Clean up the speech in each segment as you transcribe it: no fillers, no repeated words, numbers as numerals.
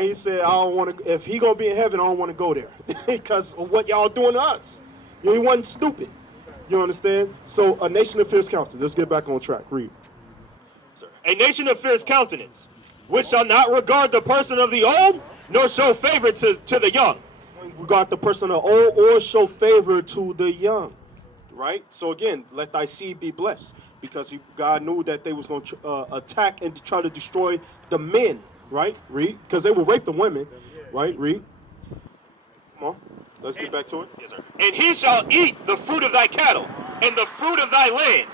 right? He said, I don't want to, if he going to be in heaven, I don't want to go there because of what y'all doing to us. He wasn't stupid. You understand? So a nation of fierce countenance. Let's get back on track. Read. A nation of fierce countenance, which shall not regard the person of the old, nor show favor to the young. Regard the person of the old or show favor to the young. Right? So again, let thy seed be blessed. Because God knew that they was going to attack and try to destroy the men. Right? Read. Because they will rape the women. Right? Read. Come on. Let's get back to it. Yes, sir. And he shall eat the fruit of thy cattle and the fruit of thy land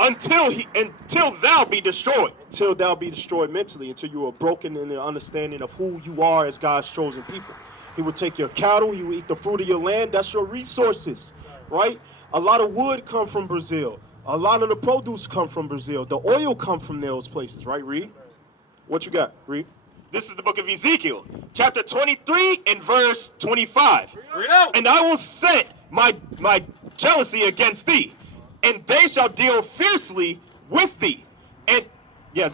until thou be destroyed. Until thou be destroyed mentally, until you are broken in the understanding of who you are as God's chosen people. He will take your cattle, you will eat the fruit of your land. That's your resources, right? A lot of wood come from Brazil. A lot of the produce come from Brazil. The oil come from those places, right? Read. What you got? Read. This is the book of Ezekiel, chapter 23 and verse 25. And I will set my jealousy against thee, and they shall deal fiercely with thee. And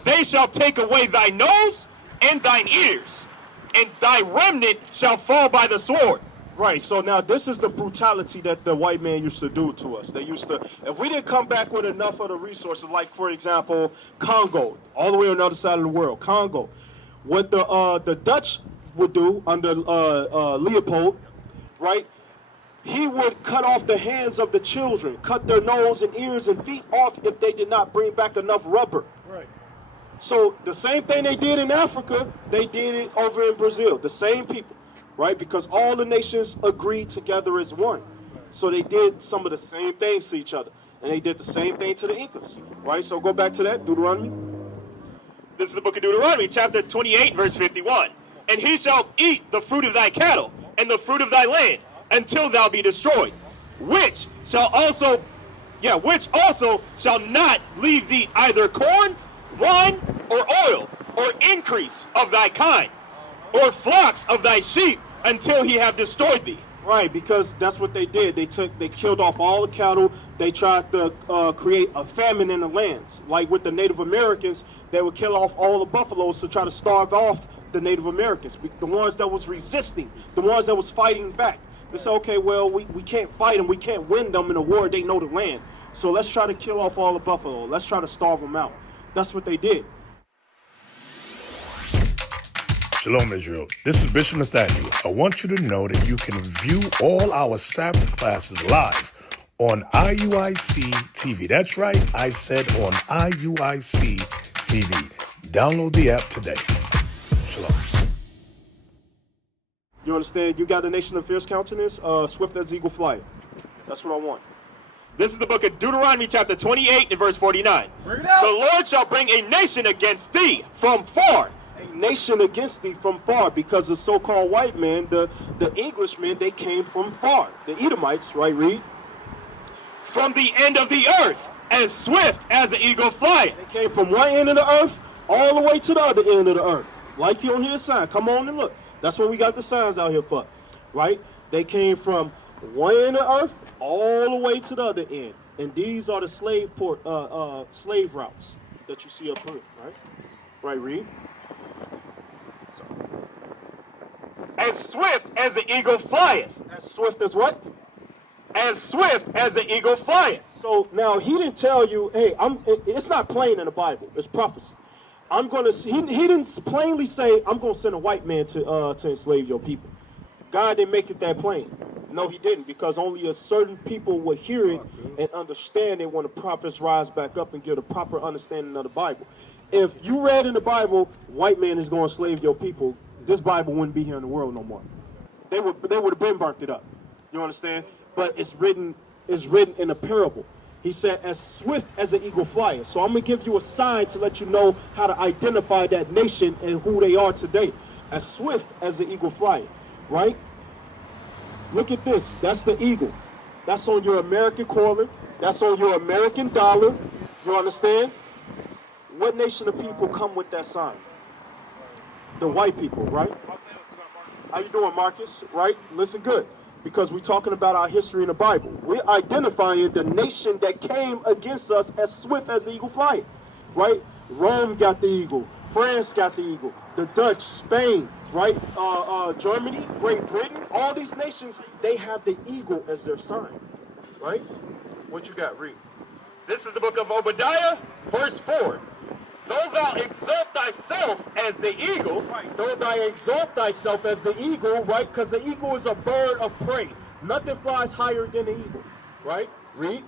they shall take away thy nose and thine ears, and thy remnant shall fall by the sword. Right, so now this is the brutality that the white man used to do to us. They used to, if we didn't come back with enough of the resources, like for example, Congo, all the way on the other side of the world, Congo. What the Dutch would do under Leopold, right? He would cut off the hands of the children, cut their nose and ears and feet off if they did not bring back enough rubber. Right. So the same thing they did in Africa, they did it over in Brazil. The same people, right? Because all the nations agreed together as one. So they did some of the same things to each other. And they did the same thing to the Incas, right? So go back to that, Deuteronomy. This is the book of Deuteronomy, chapter 28, verse 51. And he shall eat the fruit of thy cattle and the fruit of thy land until thou be destroyed, which also shall not leave thee either corn, wine, or oil, or increase of thy kind, or flocks of thy sheep, until he have destroyed thee. Right, because that's what they did. They killed off all the cattle. They tried to create a famine in the lands. Like with the Native Americans, they would kill off all the buffaloes to try to starve off the Native Americans, the ones that was resisting, the ones that was fighting back. They said, okay, well, we can't fight them. We can't win them in a war. They know the land. So let's try to kill off all the buffalo. Let's try to starve them out. That's what they did. Shalom, Israel. This is Bishop Nathaniel. I want you to know that you can view all our Sabbath classes live on IUIC TV. That's right, I said on IUIC TV. Download the app today. Shalom. You understand? You got a nation of fierce countenance, swift as eagle flight. That's what I want. This is the book of Deuteronomy, chapter 28 and verse 49. The Lord shall bring a nation against thee from far. A nation against thee from far, because the so-called white man, the Englishmen, they came from far. The Edomites, right, read? From the end of the earth, as swift as the eagle flieth. They came from one end of the earth all the way to the other end of the earth. Like you don't hear a sign. Come on and look. That's what we got the signs out here for, right? They came from one end of the earth all the way to the other end. And these are the slave routes that you see up here, right? Right, read. As swift as the eagle flieth. As swift as what? As swift as the eagle flieth. So now he didn't tell you, hey, it's not plain in the Bible. It's prophecy. He didn't plainly say, I'm going to send a white man to enslave your people. God didn't make it that plain. No, he didn't, because only a certain people would hear it and understand it when the prophets rise back up and give a proper understanding of the Bible. If you read in the Bible, white man is going to enslave your people, this Bible wouldn't be here in the world no more. They would have been burnt it up. You understand? But it's written in a parable. He said, as swift as an eagle flieth. So I'm going to give you a sign to let you know how to identify that nation and who they are today. As swift as the eagle flieth, right? Look at this. That's the eagle. That's on your American collar. That's on your American dollar. You understand? What nation of people come with that sign? The white people, right? How you doing, Marcus? Right? Listen good. Because we're talking about our history in the Bible. We're identifying the nation that came against us as swift as the eagle flieth, right? Rome got the eagle. France got the eagle. The Dutch, Spain, right? Germany, Great Britain, all these nations, they have the eagle as their sign, right? What you got? Read. This is the book of Obadiah, verse 4. Though thou exalt thyself as the eagle, Right. Though thou exalt thyself as the eagle, right? Because the eagle is a bird of prey. Nothing flies higher than the eagle, right? Read.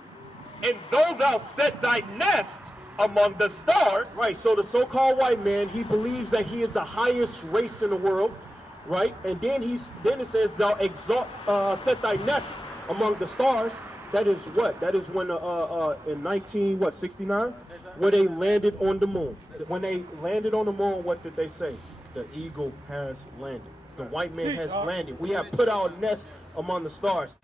and though thou set thy nest among the stars, Right, so the so-called white man, he believes that he is the highest race in the world, right? And then it says, thou exalt, set thy nest among the stars. That is what? That is when in 69, where they landed on the moon. When they landed on the moon, what did they say? The eagle has landed. The white man has landed. We have put our nest among the stars.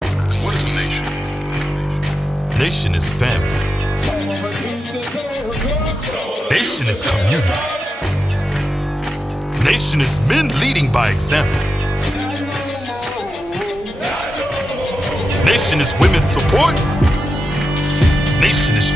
What is a nation? Nation is family. Nation is community. Nation is men leading by example. Nation is women's support. Nation is